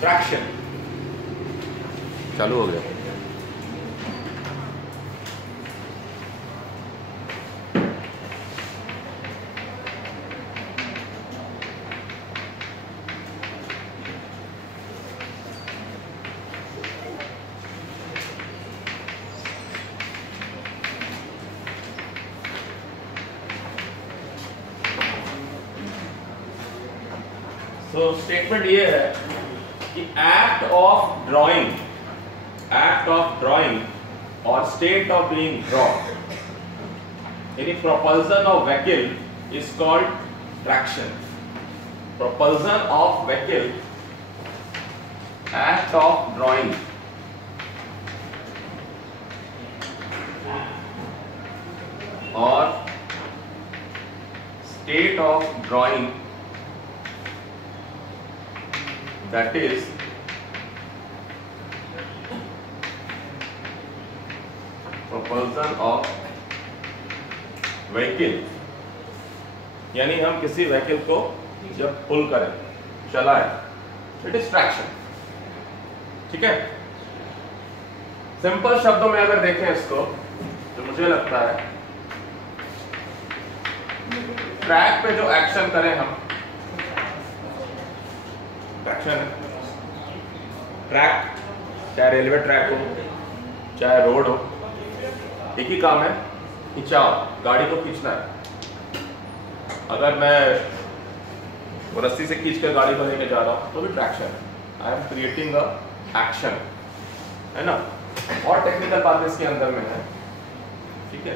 Traction चालू हो गया। तो स्टेटमेंट ये है कि एक्ट ऑफ ड्राइंग और स्टेट ऑफ बीइंग ड्रॉन यानी propulsion of vehicle is called traction. Propulsion of vehicle, act of drawing और state of drawing, that is propulsion of vehicle, यानी हम किसी व्हीकल को जब पुल करें, चलाएं, इट इज ट्रैक्शन। ठीक है, सिंपल शब्दों में अगर देखें इसको तो मुझे लगता है ट्रैक पे जो एक्शन करें हम, ट्रैक्शन है। ट्रैक चाहे रेलवे ट्रैक हो चाहे रोड हो, एक ही काम है, खिंचाव, गाड़ी को खींचना है। अगर मैं वो रस्सी से खींच कर गाड़ी को लेके जा रहा हूँ तो भी ट्रैक्शन है। I am creating a action, है ना। और टेक्निकल बातें इसके अंदर में है, ठीक है,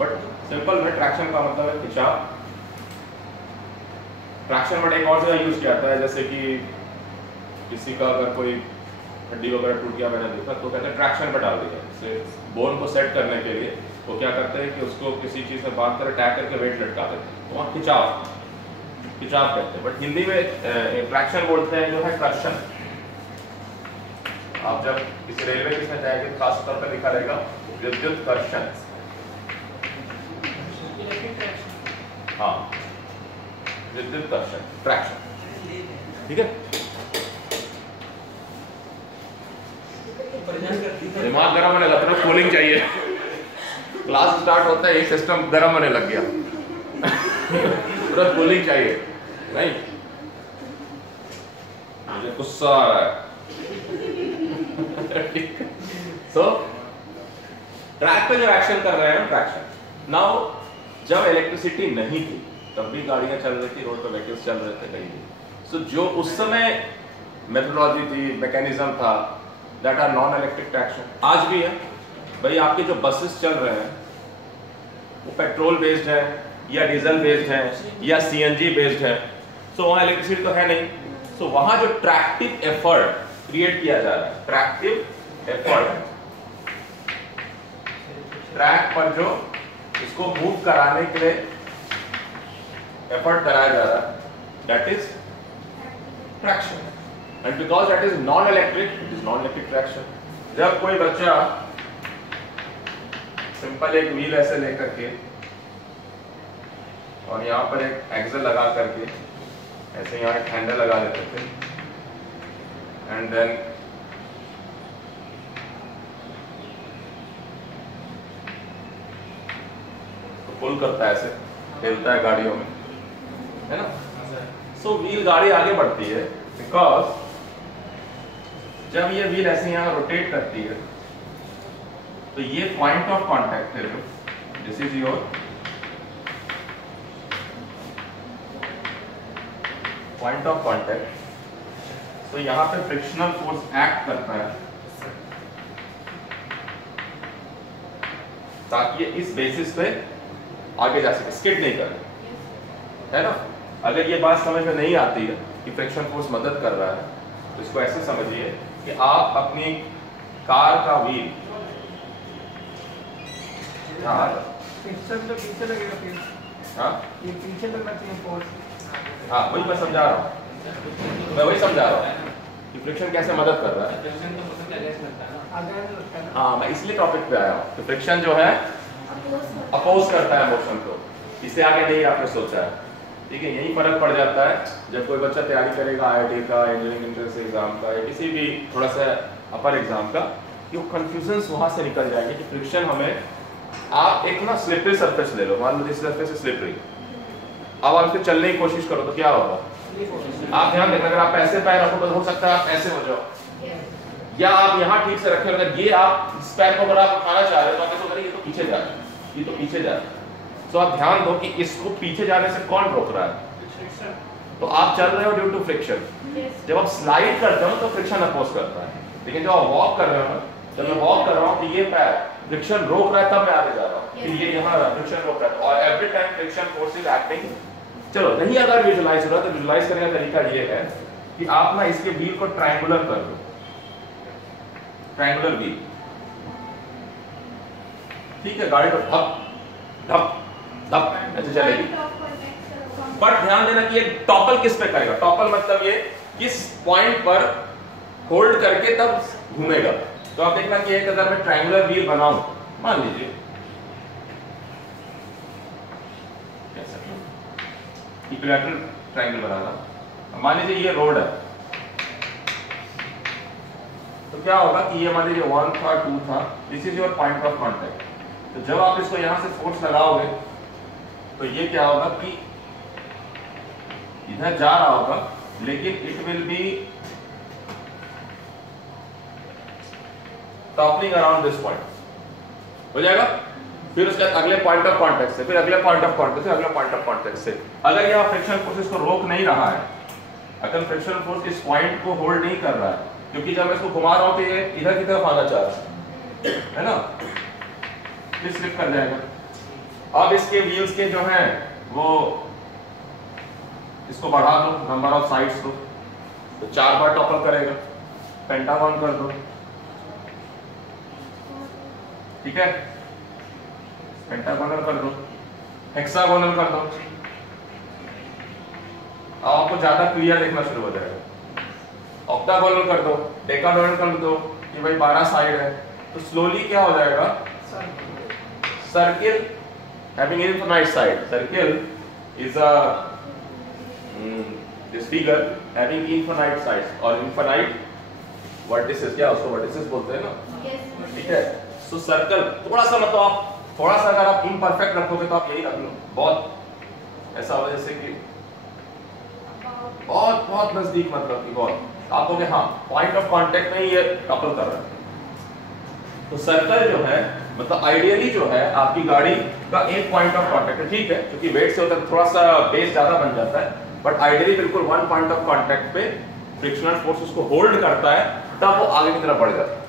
बट सिंपल में ट्रैक्शन का मतलब है खिंचाव। ट्रैक्शन वर्ड एक और जगह यूज किया जाता है, जैसे कि किसी का अगर कोई हड्डी वगैरह टूट गया, मैंने देखा, तो कहते हैं ट्रैक्शन पर डाल दिया। जैसे बोन को सेट करने के लिए वो क्या करते हैं कि उसको किसी चीज़ में बांध कर टैग करके वेट लटका देते हैं, तो वहाँ खिंचाव कहते हैं। बट हिंदी में ट्रैक्शन बोलते हैं जो है कर्षण। आप जब किसी रेलवे किसमें जाएंगे खास तौर पर लिखा रहेगा विद्युत कर्षण। हाँ, विद्युत कर्षण, ट्रैक्शन, ठीक है। दिमाग गर्म होने लगा, थोड़ा कूलिंग चाहिए। क्लास स्टार्ट होता है ये सिस्टम गर्म होने लग गया। पूरा कूलिंग चाहिए, नहीं मुझे गुस्सा आ रहा है। सो ट्रैक पे जो एक्शन कर रहे हैं ट्रैक्शन। नाउ जब इलेक्ट्रिसिटी नहीं थी तब भी गाड़ियां चल रही थी, रोड पे व्हीकल्स चल रहे थे कहीं भी। सो जो उस समय मेथोडोलॉजी थी, मैकेनिज्म था, that are non electric traction. आज भी है भाई, आपके जो बसेस चल रहे हैं वो पेट्रोल बेस्ड है या डीजल बेस्ड है या सीएनजी बेस्ड है। सो वहाँ इलेक्ट्रिसिटी तो है नहीं। सो वहाँ जो ट्रैक्टिव एफर्ट क्रिएट किया जा रहा है, ट्रैक्टिव एफर्ट, ट्रैक पर जो इसको मूव कराने के लिए एफर्ट कराया जा रहा है, that is traction. And because that is non electric, it is non electric traction. जब कोई बच्चा सिंपल एक व्हील ऐसे लेकर के और यहाँ पर एक एक्सल लगा करके ऐसे यहाँ एक हैंडल लगा देते थे, एंड देन तो पुल करता है, ऐसे खेलता है गाड़ियों में, है ना। सो व्हील गाड़ी आगे बढ़ती है बिकॉज जब ये व्हील ऐसे यहाँ रोटेट करती है तो ये पॉइंट ऑफ कांटेक्ट है, this is your point of contact. तो यहाँ पे फ्रिक्शनल फोर्स एक्ट करता है ताकि ये इस बेसिस पे आगे जा सके, स्किड नहीं करे, है ना। अगर ये बात समझ में नहीं आती है कि फ्रिक्शन फोर्स मदद कर रहा है तो इसको ऐसे समझिए कि आप अपनी कार का व्हील पीछे लगेगा फिर। हाँ, ये पीछे लगना चाहिए फोर्स। हाँ वही मैं समझा रहा हूँ, मैं वही समझा रहा हूँ कि फ्रिक्शन कैसे मदद कर रहा है। हाँ, मैं इसलिए टॉपिक पे आया हूँ कि फ्रिक्शन जो है अपोज करता है मोशन को, इससे आगे नहीं आपने सोचा है, ठीक है, यही फर्क पड़ जाता है जब कोई बच्चा तैयारी करेगा IIT का, इंजीनियरिंग एंट्रेंस एग्जाम का या किसी भी थोड़ा सा अपर एग्जाम का, कि वो कंफ्यूजन वहां से निकल जाएंगे कि फ्रिक्शन हमें, आप एक ना स्लिपरी सरफेस ले लो, मान लो इस सरफेस है स्लिपरी, अब आप इस पे चलने की कोशिश करो तो क्या होगा, आप ध्यान देना, अगर आप ऐसे पैर रखो तो हो सकता है आप ऐसे हो जाओ, या आप यहाँ ठीक से रखे, अगर ये आप इस पैर को अगर आप उठाना चाह रहे हो तो आप इसको करें, ये तो पीछे जा रहा है, ये तो पीछे जा रहा है, तो आप ध्यान दो कि इसको पीछे जाने से कौन रोक रहा है, तो आप चल रहे हो ड्यू टू फ्रिक्शन, जब आप स्लाइड करते हो तो फ्रिक्शन अपोज करता है, लेकिन जब आप वॉक कर रहे हो ना, जब मैं वॉक कर रहा हूँ तो ये पैर फ्रिक्शन रोक रहा है, तब मैं आगे जा रहा हूँ, ये यहाँ फ्रिक्शन रोक रहा है, और every time friction force is acting. चलो नहीं अगर विजुलाइज हो रहा तो विजुलाइज करने का तरीका ये है कि आप ना इसके व्हील को ट्रायंगुलर कर दो, ट्रायंगुलर व्हील, ठीक है, गाड़ी को धप धप धप ऐसे चलेगी, बट ध्यान देना कि ये टॉपल किस पे करेगा, टॉपल मतलब ये किस पॉइंट पर होल्ड करके तब घूमेगा, तो आप देखना कि एक अगर मैं ट्रायंगुलर व्हील बनाऊं, मान लीजिए इक्विलैटरल ट्रायंगल बनाना, मान लीजिए ये रोड है, तो क्या होगा कि ये मान लीजिए 1 था 2 था, this is your point of contact, तो जब आप इसको यहां से फोर्स लगाओगे तो ये क्या होगा कि इधर जा रहा होगा, लेकिन it will be toppling around this point, हो जाएगा, फिर उसके अगले पॉइंट ऑफ कांटेक्ट से, फिर अगले पॉइंट ऑफ कांटेक्ट से, अगले पॉइंट ऑफ कांटेक्ट से, अगर यह फ्रिक्शन फोर्स इसको रोक नहीं रहा है, अगर फ्रिक्शन फोर्स इस पॉइंट को होल्ड नहीं कर रहा है, क्योंकि जब मैं इसको घुमा रहा हूं तो ये इधर की तरफ आना चाह रहा है ना, फिर स्लिप कर जाएगा। अब इसके व्हील्स के जो हैं वो इसको बढ़ा दो, नंबर ऑफ साइड्स दो, तो 4 बार टॉपल करेगा, पेंटागन कर दो, ठीक है, पेंटागोनल कर दो, हेक्सागोनल कर दो, अब आपको ज्यादा क्लियर देखना शुरू हो जाएगा, ऑक्टागोनल कर दो, डेकागोनल कर दो, कि भाई 12 साइड है, तो स्लोली क्या हो जाएगा, circle having infinite side, circle is a this figure having infinite sides और infinite vertices, क्या उसको vertices बोलते हैं ना, ठीक है, so circle थोड़ा सा मतलब आप थोड़ा सा अगर आप imperfect रखोगे तो आप यही रख लो, बहुत ऐसा हो जैसे कि बहुत बहुत नजदीक, मतलब कि बहुत आप कहोगे हाँ पॉइंट ऑफ कांटेक्ट में ही ये कपल कर रहा है, तो सर्कल जो है मतलब आइडियली जो है आपकी गाड़ी का एक पॉइंट ऑफ कांटेक्ट है, ठीक है, क्योंकि वेट से होता है थोड़ा सा बेस ज्यादा बन जाता है, बट आइडियली बिल्कुल 1 पॉइंट ऑफ कांटेक्ट पे फ्रिक्शनल फोर्स उसको होल्ड करता है, तब वो आगे की तरफ बढ़ जाता है,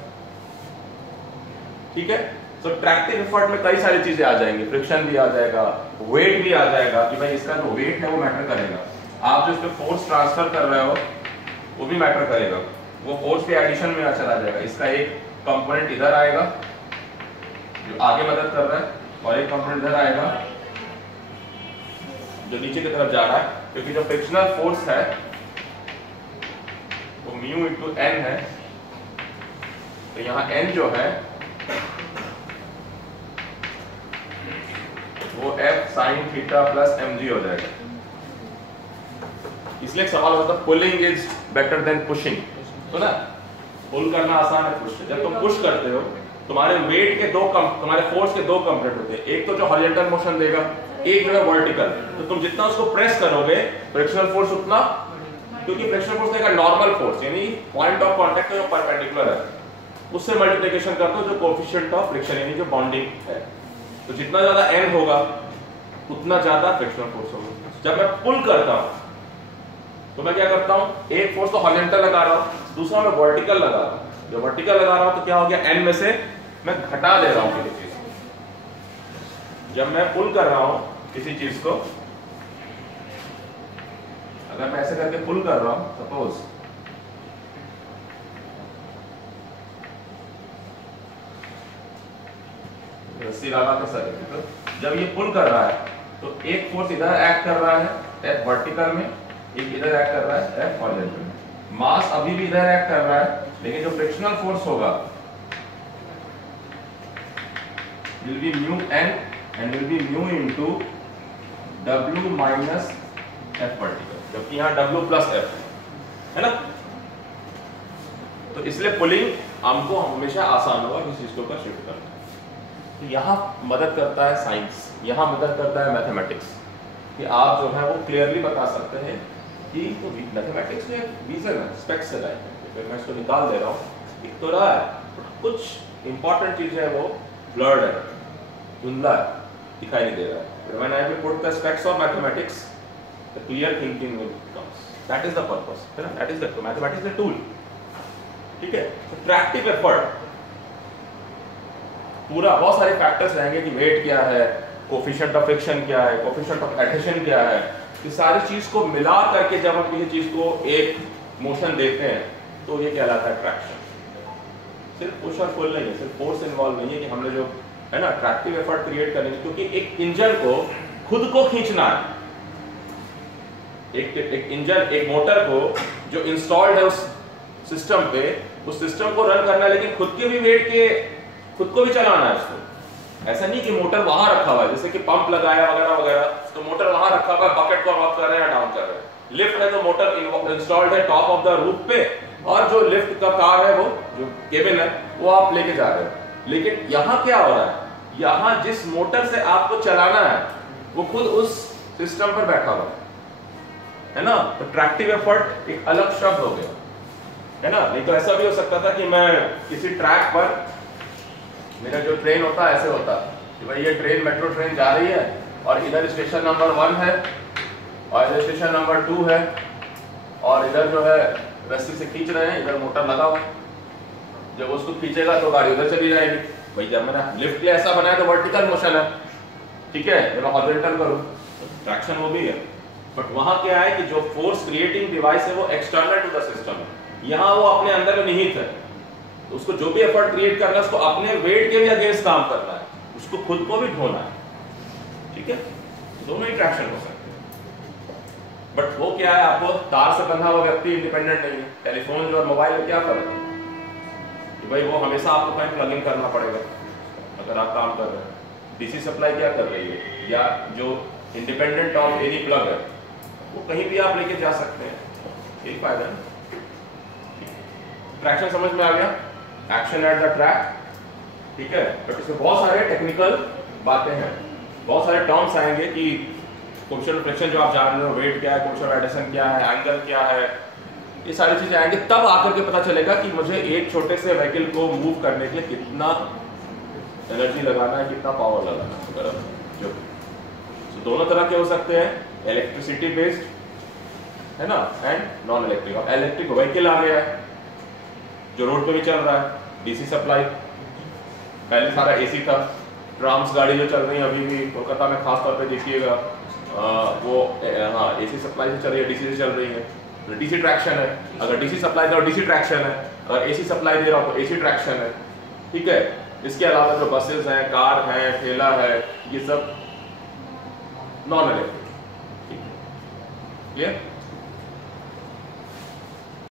ठीक है। तो ट्रैक्टिव एफर्ट में कई सारी चीजें आ जाएंगी, फ्रिक्शन भी आ जाएगा, वेट भी आ जाएगा, कि भाई इसका जो वेट है वो मैटर करेगा, आप जो इस पे फोर्स ट्रांसफर कर रहे हो वो भी मैटर करेगा, वो फोर्स के एडिशन में चला जाएगा, इसका एक कंपोनेंट इधर आएगा जो आगे मदद कर रहा है, और एक कंपोनेंट इधर आएगा जो नीचे की तरफ जा रहा है, क्योंकि जो फ्रिक्शनल फोर्स है वो म्यू इनटू एन है, तो यहाँ एन जो है वो F sine theta plus mg हो जाएगा। इसलिए एक सवाल होता है pulling is better than pushing, तो ना पुल करना आसान है, पुश जब तुम पुश करते हो तुम्हारे वेट के तुम्हारे फोर्स के 2 कंपोनेंट होते हैं, एक तो जो हॉरिजॉन्टल मोशन देगा, एक जो है वर्टिकल, तो तुम जितना उसको प्रेस करोगे फ्रिक्शनल फोर्स उतना, क्योंकि फ्रिक्शनल फोर्स देगा नॉर्मल फोर्स, यानी पॉइंट ऑफ कांटेक्ट जो परपेंडिकुलर है उससे मल्टीप्लिकेशन कर दो जो कोएफिशिएंट ऑफ फ्रिक्शन यानी जो बॉन्डिंग है, तो जितना ज्यादा n होगा उतना ज्यादा फ्रिक्शनल फोर्स होगा। जब मैं पुल करता हूं तो मैं क्या करता हूं, एक फोर्स तो हॉरिजॉन्टल लगा रहा हूं, दूसरा मैं वर्टिकल लगा रहा हूं, जो वर्टिकल लगा रहा हूं तो क्या हो गया, n में से मैं घटा दे रहा हूं किसी चीज को। जब मैं पुल कर रहा हूं किसी चीज को, अगर मैं ऐसे करके पुल कर रहा हूं, सपोज रस्सी लगा के सर, तो जब ये पुल कर रहा है तो एक फोर्स इधर एक्ट कर रहा है F वर्टिकल में, एक इधर एक्ट कर रहा है F हॉरिजॉन्टल में, मास अभी भी इधर एक्ट कर रहा है, लेकिन जो फ्रिक्शनल फोर्स होगा will be mu n and will be mu into W minus F vertical, जबकि यहाँ W प्लस F है ना। तो इसलिए पुलिंग हमको हमेशा आसान होगा किसी चीज के ऊपर शिफ्ट करना। तो यहाँ मदद करता है साइंस, यहाँ मदद करता है मैथमेटिक्स, कि आप जो है वो क्लियरली बता सकते हैं कि तो मैथमेटिक्स में रीजन है स्पेक्स से लाइक, फिर मैं इसको निकाल दे रहा हूँ, एक तो रहा है कुछ इंपॉर्टेंट चीज है वो ब्लर्ड है, धुंधला है, दिखाई नहीं दे रहा है। When I will put the specs of mathematics, the clear thinking will comes. That is the purpose. है ना? That is the mathematics is the tool. ठीक है? तो ट्रैक्टिव एफर्ट पूरा बहुत सारे फैक्टर्स रहेंगे कि वेट क्या है, कोफिशिएंट ऑफ फ्रिक्शन क्या है, कोफिशिएंट ऑफ एडहेशन क्या है, ये सारी चीज को मिला करके जब हम किसी चीज को एक मोशन देते हैं तो ये कहलाता है ट्रैक्शन। सिर्फ पुश और पुल नहीं है, सिर्फ फोर्स इन्वॉल्व नहीं है कि हमने जो है ना ट्रैक्टिव एफर्ट क्रिएट करेंगे, क्योंकि एक इंजन को खुद को खींचना है, एक इंजन एक मोटर को जो इंस्टॉल्ड है उस सिस्टम पे, उस सिस्टम को रन करना है, लेकिन खुद के भी वेट के खुद को भी चलाना है उसको। ऐसा नहीं कि मोटर वहां रखा हुआ है, जैसे कि पंप लगाया वगैरह वगैरह, तो मोटर वहां रखा हुआ है, बकेट को अप कर रहे हैं डाउन कर रहे हैं। लिफ्ट है तो मोटर इंस्टॉल्ड है टॉप ऑफ द रूफ पे, और जो लिफ्ट का कार है वो जो केबिन है वो आप लेके जा रहे हैं। लेकिन यहाँ क्या हो रहा है, यहाँ जिस मोटर से आपको चलाना है वो खुद उस सिस्टम पर बैठा हुआ है ना। तो ट्रैक्टिव एफर्ट एक अलग शब्द हो गया है ना। नहीं तो ऐसा भी हो सकता था कि मैं किसी ट्रैक पर, मेरा जो ट्रेन होता है ऐसे होता कि भाई ये ट्रेन मेट्रो ट्रेन जा रही है और इधर स्टेशन नंबर 1 है और इधर स्टेशन नंबर 2 है, और इधर जो है रस्सी से खींच रहे हैं, इधर मोटर लगा हुआ, जब उसको खींचेगा तो गाड़ी उधर चली जाएगी। भाई जब मैंने लिफ्ट के ऐसा बनाया तो वर्टिकल मोशन है, ठीक है, जब मैं हॉरिजॉन्टल करूं ट्रैक्शन वो भी है। बट वहां क्या है कि जो फोर्स क्रिएटिंग डिवाइस है वो एक्सटर्नल टू द सिस्टम है, यहाँ वो अपने अंदर में निहित है। तो उसको जो भी एफर्ट क्रिएट करना है उसको अपने वेट के भी अगेंस्ट काम करना है, उसको खुद को भी ढोना है, ठीक है। दोनों ही ट्रैक्शन हो सकते हैं। बट वो क्या है, आपको तार से बंधा हुआ व्यक्ति इंडिपेंडेंट नहीं है। टेलीफोन जो और मोबाइल में क्या फर्क है कि भाई वो हमेशा आपको कहीं प्लगिंग करना पड़ेगा अगर आप काम कर रहे हैं। डीसी सप्लाई क्या कर रही है, या जो इंडिपेंडेंट ऑफ एनी प्लग है वो कहीं भी आप लेके जा सकते हैं, यही फायदा है। ट्रैक्शन समझ में आ गया, एक्शन एट द ट्रैक, ठीक है। बट इसमें बहुत सारे टेक्निकल बातें हैं, बहुत सारे टर्म्स आएंगे कि कोएफिशिएंट ऑफ फ्रिक्शन जो आप जान रहे हो, वेट क्या है, कोएफिशिएंट ऑफ एडिशन क्या है, एंगल क्या है, ये सारी चीजें आएंगे, तब आकर के पता चलेगा कि मुझे एक छोटे से व्हीकल को मूव करने के लिए कितना एनर्जी लगाना है, कितना पावर लगाना है वगैरह। जो तो दोनों तरह के हो सकते हैं, इलेक्ट्रिसिटी बेस्ड है ना एंड नॉन इलेक्ट्रिक। अब इलेक्ट्रिक व्हीकल आ गया है जो रोड पे भी चल रहा है, डीसी सप्लाई, पहले सारा एसी था। ट्राम्स गाड़ी जो चल रही है अभी भी कोलकाता में खास तौर पे देखिएगा, वो हाँ एसी सप्लाई से चल रही है, डीसी से चल रही है, तो डीसी ट्रैक्शन है। अगर डीसी सप्लाई दे रहा डीसी ट्रैक्शन है, अगर एसी सप्लाई दे रहा हो तो एसी ट्रैक्शन है, ठीक है। इसके अलावा जो बसेस हैं, कार है, ठेला है, ये सब नॉन इलेक्ट्रिक, ठीक है, क्लियर।